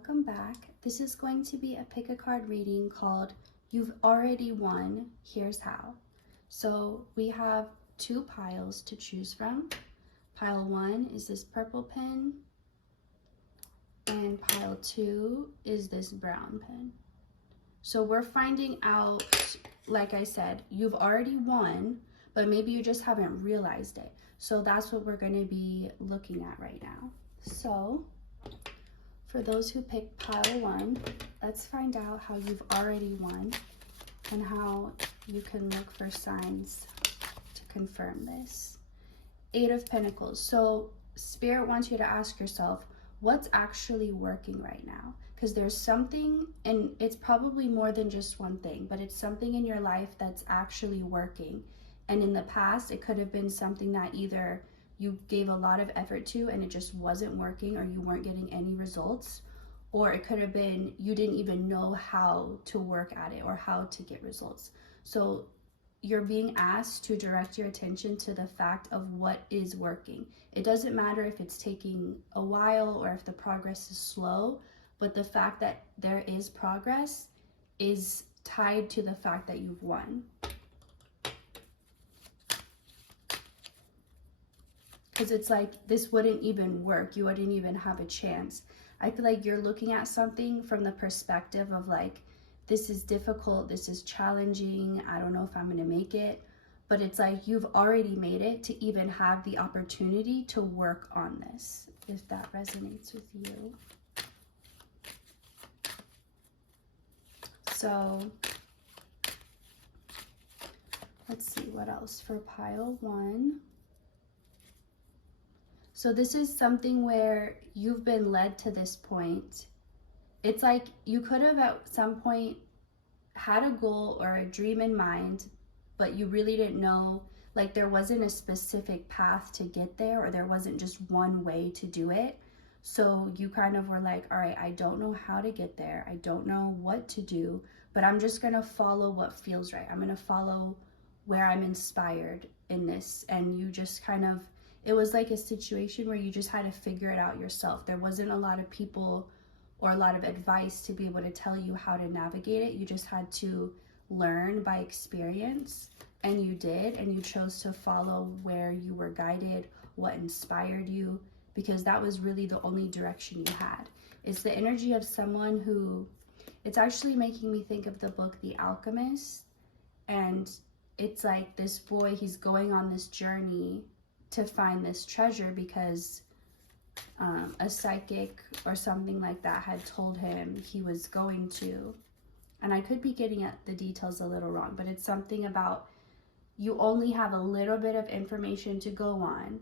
welcome back. This is going to be a pick a card reading called You've Already Won, Here's How. So we have two piles to choose from. Pile 1 is this purple pen, and pile 2 is this brown pen. So we're finding out, like I said, you've already won, but maybe you just haven't realized it. So that's what we're going to be looking at right now. So for those who picked pile 1, let's find out how you've already won and how you can look for signs to confirm this. 8 of Pentacles. So Spirit wants you to ask yourself, what's actually working right now? Because there's something, and it's probably more than just one thing, but it's something in your life that's actually working. And in the past, it could have been something that either you gave a lot of effort to and it just wasn't working, or you weren't getting any results, or it could have been you didn't even know how to work at it or how to get results. So you're being asked to direct your attention to the fact of what is working. It doesn't matter if it's taking a while or if the progress is slow, but the fact that there is progress is tied to the fact that you've won. Because it's like this wouldn't even work. You wouldn't even have a chance. I feel like you're looking at something from the perspective of like, this is difficult, this is challenging, I don't know if I'm going to make it. But it's like you've already made it to even have the opportunity to work on this, if that resonates with you. So let's see what else for pile 1. So this is something where you've been led to this point. It's like you could have at some point had a goal or a dream in mind, but you really didn't know, like there wasn't a specific path to get there, or there wasn't just one way to do it. So you kind of were like, all right, I don't know how to get there. I don't know what to do, but I'm just going to follow what feels right. I'm going to follow where I'm inspired in this. And you just kind of, it was like a situation where you just had to figure it out yourself. There wasn't a lot of people or a lot of advice to be able to tell you how to navigate it. You just had to learn by experience, and you did, and you chose to follow where you were guided, what inspired you, because that was really the only direction you had. It's the energy of someone who, it's actually making me think of the book The Alchemist, and it's like this boy, he's going on this journey to find this treasure because a psychic or something like that had told him he was going to, and I could be getting at the details a little wrong, but it's something about you only have a little bit of information to go on,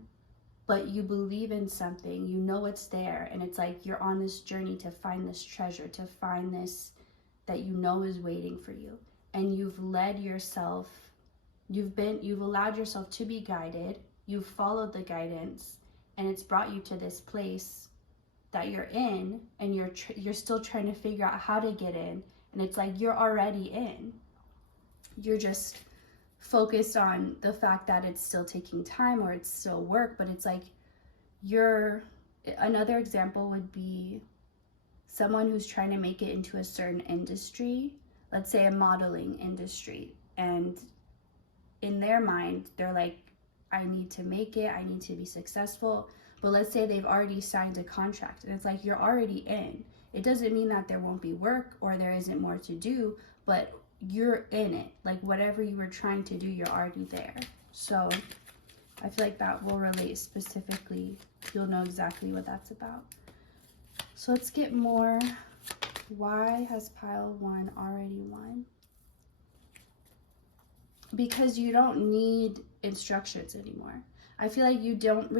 but you believe in something, you know it's there, and it's like you're on this journey to find this treasure, to find this that you know is waiting for you, and you've led yourself, you've allowed yourself to be guided, you've followed the guidance, and it's brought you to this place that you're in, and you're still trying to figure out how to get in, and it's like you're already in. You're just focused on the fact that it's still taking time or it's still work, but it's like another example would be someone who's trying to make it into a certain industry, let's say a modeling industry, and in their mind, they're like, I need to make it, I need to be successful. But let's say they've already signed a contract, and it's like you're already in. It doesn't mean that there won't be work or there isn't more to do, but you're in it. Like whatever you were trying to do, you're already there. So I feel like that will relate specifically. You'll know exactly what that's about. So let's get more. Why has pile 1 already won? Because you don't need instructions anymore. I feel like you didn't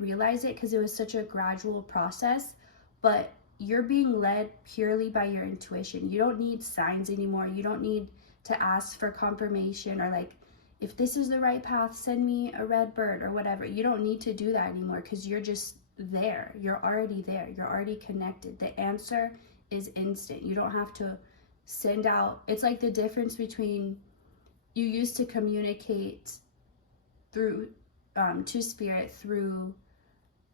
realize it because it was such a gradual process, but you're being led purely by your intuition. You don't need signs anymore. You don't need to ask for confirmation or like, if this is the right path, send me a red bird or whatever. You don't need to do that anymore because you're just there. You're already there. You're already connected. The answer is instant. You don't have to send out. It's like the difference between, you used to communicate through to spirit through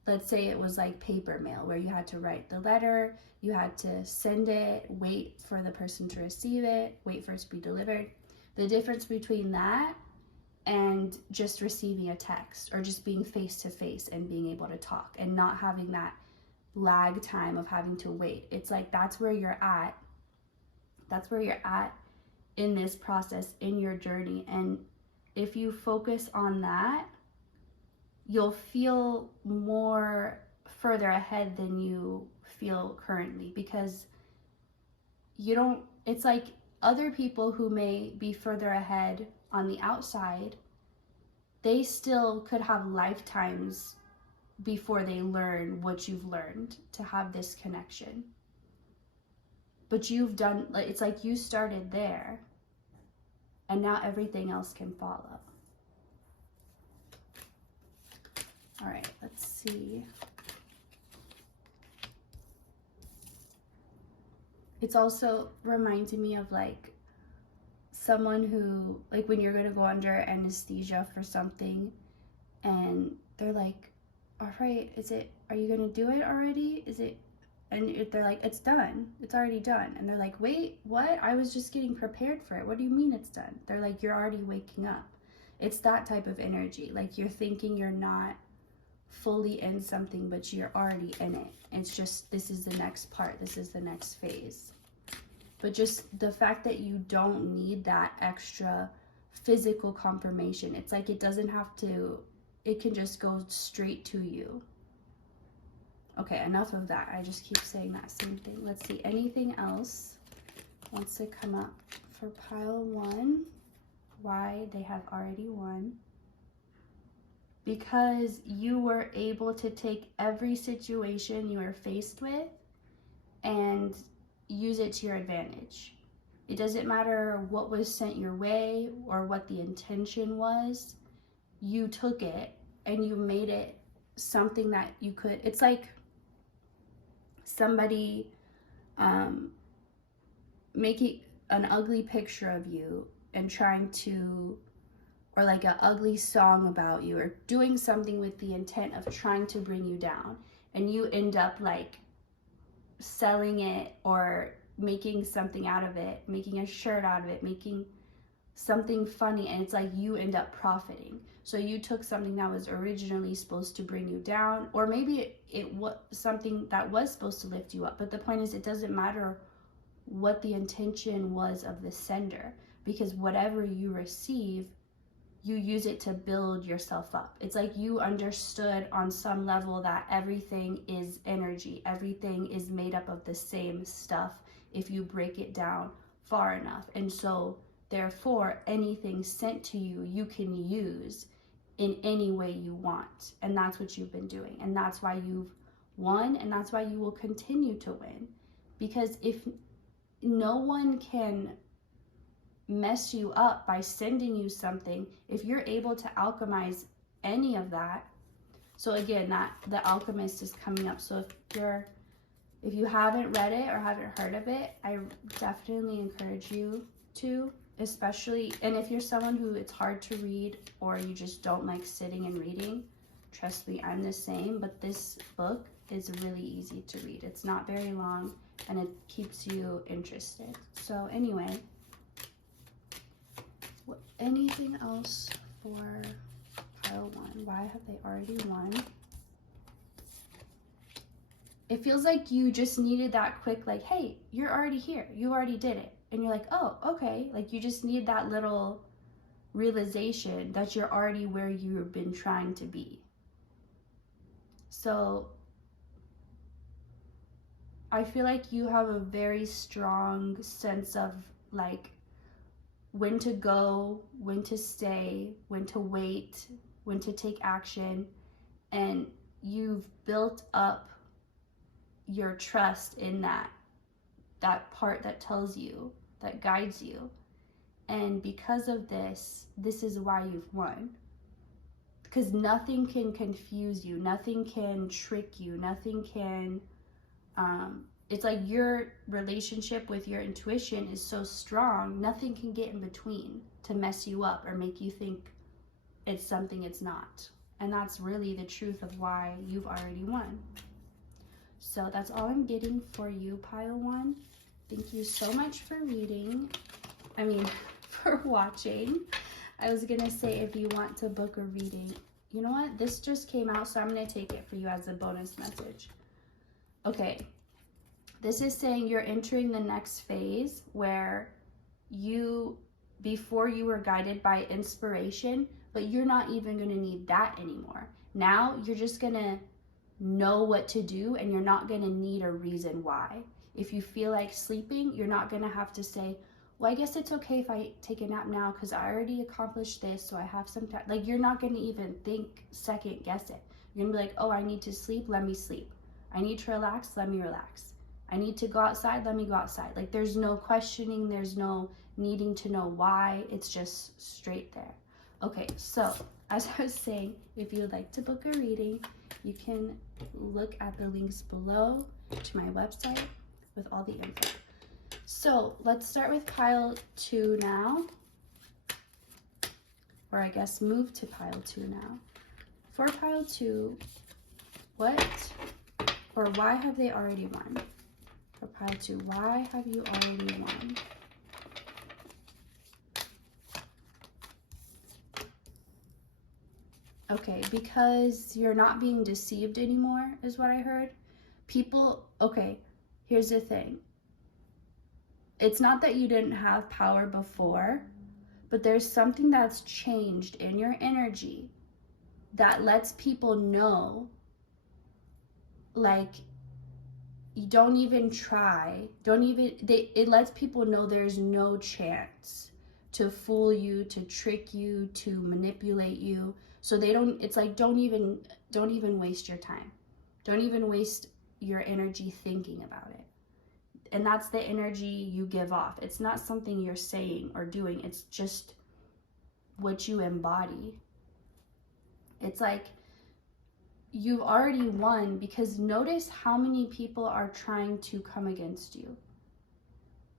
let's say it was like paper mail where you had to write the letter, you had to send it, wait for the person to receive it, wait for it to be delivered. The difference between that and just receiving a text or just being face to face and being able to talk and not having that lag time of having to wait. It's like that's where you're at. That's where you're at in this process, in your journey. And if you focus on that, you'll feel more further ahead than you feel currently, because you don't, it's like other people who may be further ahead on the outside, they still could have lifetimes before they learn what you've learned to have this connection. But you've done, it's like you started there and now everything else can follow. All right, let's see. It's also reminding me of like someone who, like when you're going to go under anesthesia for something and they're like, all right, are you going to do it already? And they're like, it's done. It's already done. And they're like, wait, what? I was just getting prepared for it. What do you mean it's done? They're like, you're already waking up. It's that type of energy. Like you're thinking you're not fully in something, but you're already in it. It's just, this is the next part. This is the next phase. But just the fact that you don't need that extra physical confirmation. It's like it doesn't have to, it can just go straight to you. Okay, enough of that. I just keep saying that same thing. Let's see, anything else wants to come up for pile 1? Why they have already won. Because you were able to take every situation you were faced with and use it to your advantage. It doesn't matter what was sent your way or what the intention was. You took it and you made it something that you could, it's like somebody making an ugly picture of you and trying to, or like an ugly song about you, or doing something with the intent of trying to bring you down, and you end up like selling it or making something out of it, making a shirt out of it, making something funny, and it's like you end up profiting. So you took something that was originally supposed to bring you down, or maybe it was something that was supposed to lift you up. But the point is, it doesn't matter what the intention was of the sender, because whatever you receive, you use it to build yourself up. It's like you understood on some level that everything is energy. Everything is made up of the same stuff if you break it down far enough. And so therefore, anything sent to you, you can use in any way you want. And that's what you've been doing. And that's why you've won, and that's why you will continue to win. Because if no one can mess you up by sending you something, if you're able to alchemize any of that. So again, that the alchemist is coming up. So if you haven't read it or haven't heard of it, I definitely encourage you to, especially, and if you're someone who it's hard to read or you just don't like sitting and reading, trust me, I'm the same, but this book is really easy to read. It's not very long and it keeps you interested. So anyway, anything else for pile 1? Why have they already won? It feels like you just needed that quick, like, hey, you're already here. You already did it. And you're like, oh, okay. Like you just need that little realization that you're already where you've been trying to be. So I feel like you have a very strong sense of like when to go, when to stay, when to wait, when to take action. And you've built up your trust in that part that tells you, that guides you. And because of this is why you've won. Because nothing can confuse you, nothing can trick you, nothing can, it's like your relationship with your intuition is so strong, nothing can get in between to mess you up or make you think it's something it's not. And that's really the truth of why you've already won. So that's all I'm getting for you, pile 1. Thank you so much for for watching. I was gonna say if you want to book a reading. You know what? This just came out, so I'm gonna take it for you as a bonus message. Okay. This is saying you're entering the next phase where before you were guided by inspiration, but you're not even gonna need that anymore. Now you're just gonna know what to do, and you're not gonna need a reason why. If you feel like sleeping, you're not gonna have to say, well, I guess it's okay if I take a nap now because I already accomplished this, so I have some time. Like, you're not gonna even second guess it. You're gonna be like, oh, I need to sleep, let me sleep. I need to relax, let me relax. I need to go outside, let me go outside. Like, there's no questioning, there's no needing to know why, it's just straight there. Okay, so as I was saying, if you would like to book a reading, you can look at the links below to my website with all the info. So let's start with pile 2 now, or I guess move to pile 2 now. For pile 2, what or why have they already won? For pile 2, why have you already won? Okay, because you're not being deceived anymore, is what I heard. Okay, here's the thing. It's not that you didn't have power before, but there's something that's changed in your energy that lets people know, like, you don't even try, it lets people know there's no chance to fool you, to trick you, to manipulate you. So it's like, don't even waste your time. Don't even waste your energy thinking about it. And that's the energy you give off. It's not something you're saying or doing. It's just what you embody. It's like you've already won, because notice how many people are trying to come against you.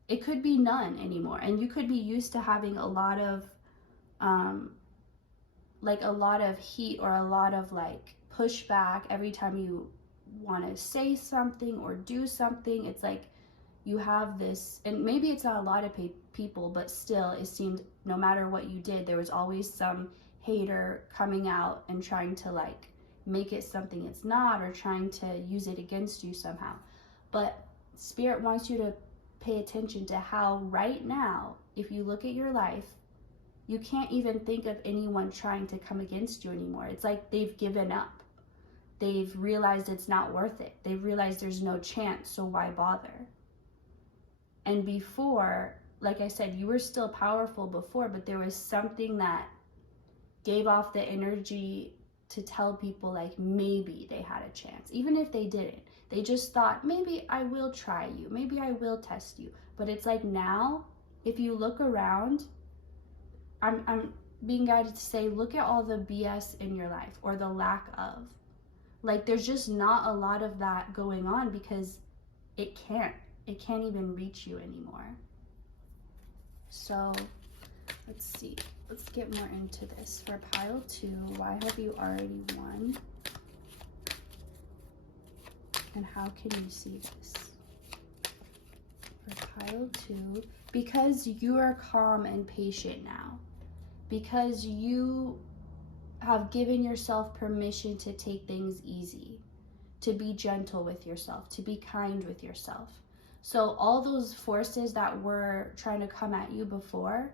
It could be none anymore. And you could be used to having a lot of heat or a lot of pushback every time you want to say something or do something. It's like you have this, and maybe it's not a lot of people, but still it seemed no matter what you did, there was always some hater coming out and trying to make it something it's not, or trying to use it against you somehow. But Spirit wants you to pay attention to how right now, if you look at your life, you can't even think of anyone trying to come against you anymore. It's like they've given up. They've realized it's not worth it. They've realized there's no chance, so why bother? And before, like I said, you were still powerful before, but there was something that gave off the energy to tell people maybe they had a chance. Even if they didn't. They just thought, maybe I will try you. Maybe I will test you. But it's like now, if you look around, I'm being guided to say, look at all the BS in your life, or the lack of. There's just not a lot of that going on, because it can't even reach you anymore. So let's see. Let's get more into this. For pile 2, why have you already won? And how can you see this? For pile 2, because you are calm and patient now. Because you have given yourself permission to take things easy, to be gentle with yourself, to be kind with yourself. So all those forces that were trying to come at you before,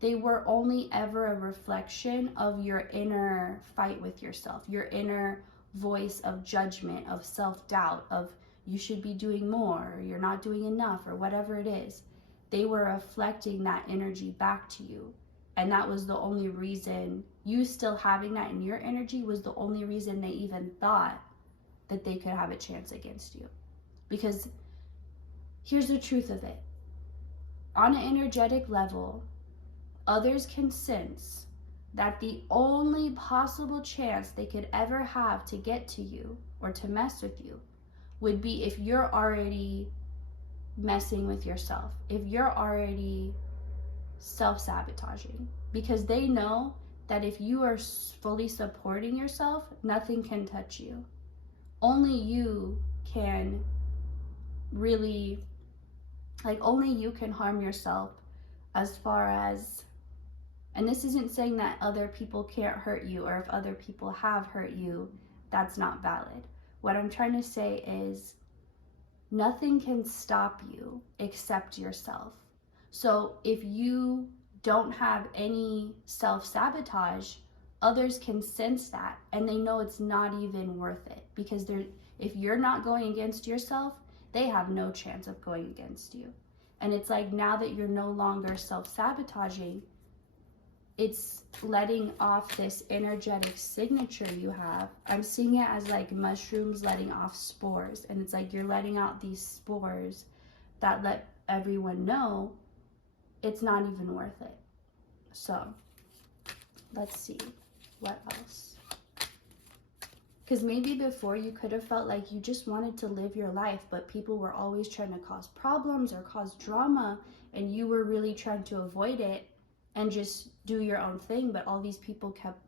they were only ever a reflection of your inner fight with yourself, your inner voice of judgment, of self-doubt, of you should be doing more, or you're not doing enough, or whatever it is. They were reflecting that energy back to you. And that was the only reason, you still having that in your energy was the only reason they even thought that they could have a chance against you. Because here's the truth of it. On an energetic level, others can sense that the only possible chance they could ever have to get to you or to mess with you would be if you're already messing with yourself, if you're already self-sabotaging, because they know that if you are fully supporting yourself, nothing can touch you. Only you can really, like, only you can harm yourself as far as, and this isn't saying that other people can't hurt you, or if other people have hurt you, that's not valid. What I'm trying to say is nothing can stop you except yourself. So if you don't have any self-sabotage, others can sense that and they know it's not even worth it, because if you're not going against yourself, they have no chance of going against you. And it's like, now that you're no longer self-sabotaging, it's letting off this energetic signature you have. I'm seeing it as like mushrooms letting off spores, and it's like you're letting out these spores that let everyone know it's not even worth it. So let's see what else. Because maybe before you could have felt like you just wanted to live your life, but people were always trying to cause problems or cause drama, and you were really trying to avoid it and just do your own thing. But all these people kept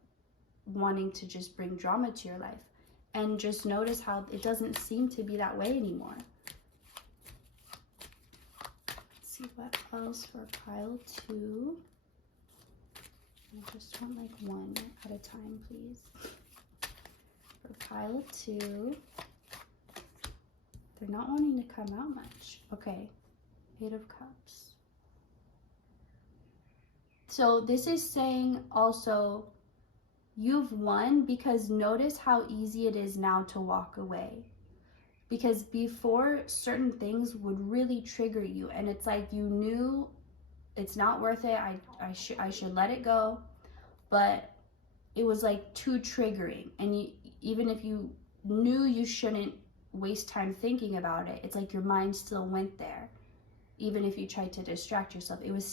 wanting to just bring drama to your life. And just notice how it doesn't seem to be that way anymore. Let's see what else for pile 2. I just want like one at a time, please. For pile 2, they're not wanting to come out much. Okay, 8 of Cups. So this is saying also you've won, because notice how easy it is now to walk away. Because before, certain things would really trigger you, and it's like you knew it's not worth it, I should let it go, but it was like too triggering. And even if you knew you shouldn't waste time thinking about it, it's like your mind still went there. Even if you tried to distract yourself, it was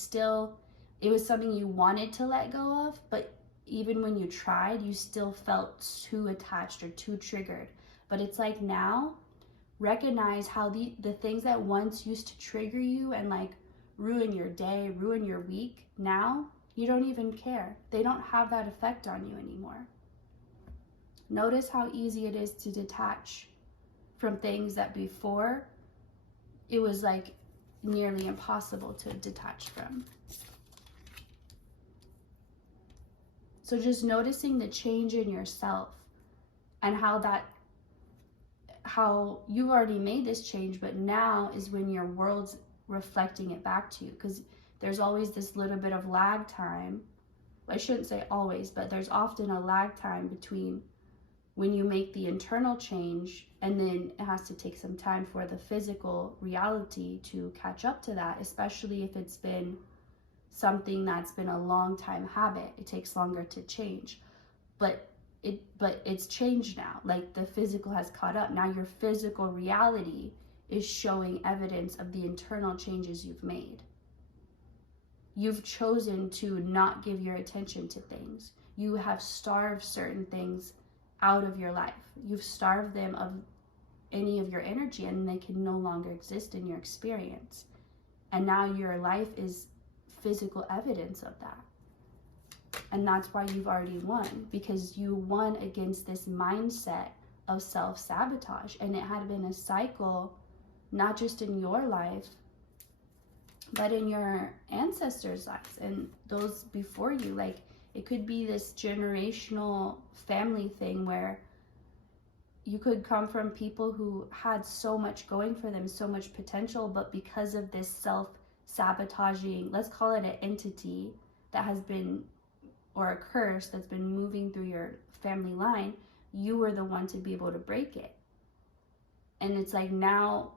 something you wanted to let go of, but even when you tried, you still felt too attached or too triggered. But it's like, now recognize how the things that once used to trigger you and like ruin your day, ruin your week, now you don't even care. They don't have that effect on you anymore. Notice how easy it is to detach from things that before it was like nearly impossible to detach from. So just noticing the change in yourself and how you've already made this change, but now is when your world's reflecting it back to you, because there's always this little bit of lag time. I shouldn't say always, but there's often a lag time between when you make the internal change, and then it has to take some time for the physical reality to catch up to that, especially if it's been something that's been a long time habit. It takes longer to change, but it's changed now. Like the physical has caught up. Now your physical reality is showing evidence of the internal changes you've made. You've chosen to not give your attention to things. You have starved certain things out of your life. You've starved them of any of your energy, and they can no longer exist in your experience. And now your life is physical evidence of that. And that's why you've already won, because you won against this mindset of self-sabotage. And it had been a cycle, not just in your life, but in your ancestors' lives and those before you. Like, it could be this generational family thing where you could come from people who had so much going for them, so much potential, but because of this self-sabotaging, let's call it an entity that has been, or a curse that's been moving through your family line, you were the one to be able to break it. And it's like, now,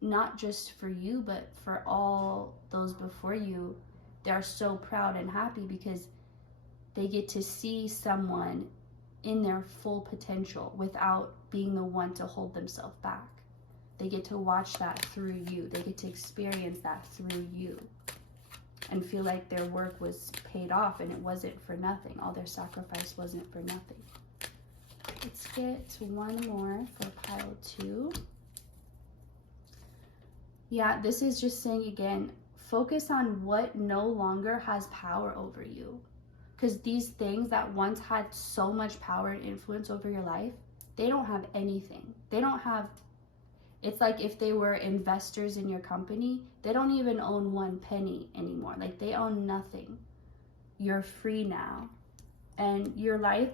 not just for you, but for all those before you, they're so proud and happy because they get to see someone in their full potential without being the one to hold themselves back. They get to watch that through you. They get to experience that through you and feel like their work was paid off and it wasn't for nothing. All their sacrifice wasn't for nothing. Let's get one more for pile 2. Yeah, this is just saying again, focus on what no longer has power over you. Because these things that once had so much power and influence over your life, they don't have anything. They don't have, it's like if they were investors in your company, they don't even own 1 penny anymore. Like they own nothing. You're free now. And your life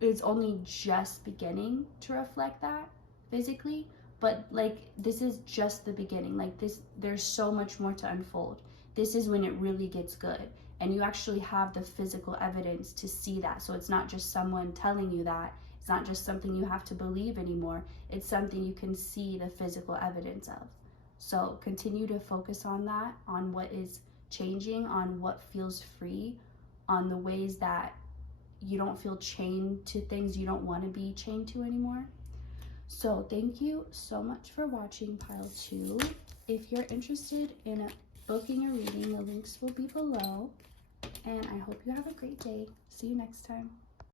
is only just beginning to reflect that physically. But like, this is just the beginning. Like this, there's so much more to unfold. This is when it really gets good. And you actually have the physical evidence to see that. So it's not just someone telling you that. It's not just something you have to believe anymore. It's something you can see the physical evidence of. So continue to focus on that, on what is changing, on what feels free, on the ways that you don't feel chained to things you don't want to be chained to anymore. So thank you so much for watching Pile 2. If you're interested in booking a reading, the links will be below. And I hope you have a great day. See you next time.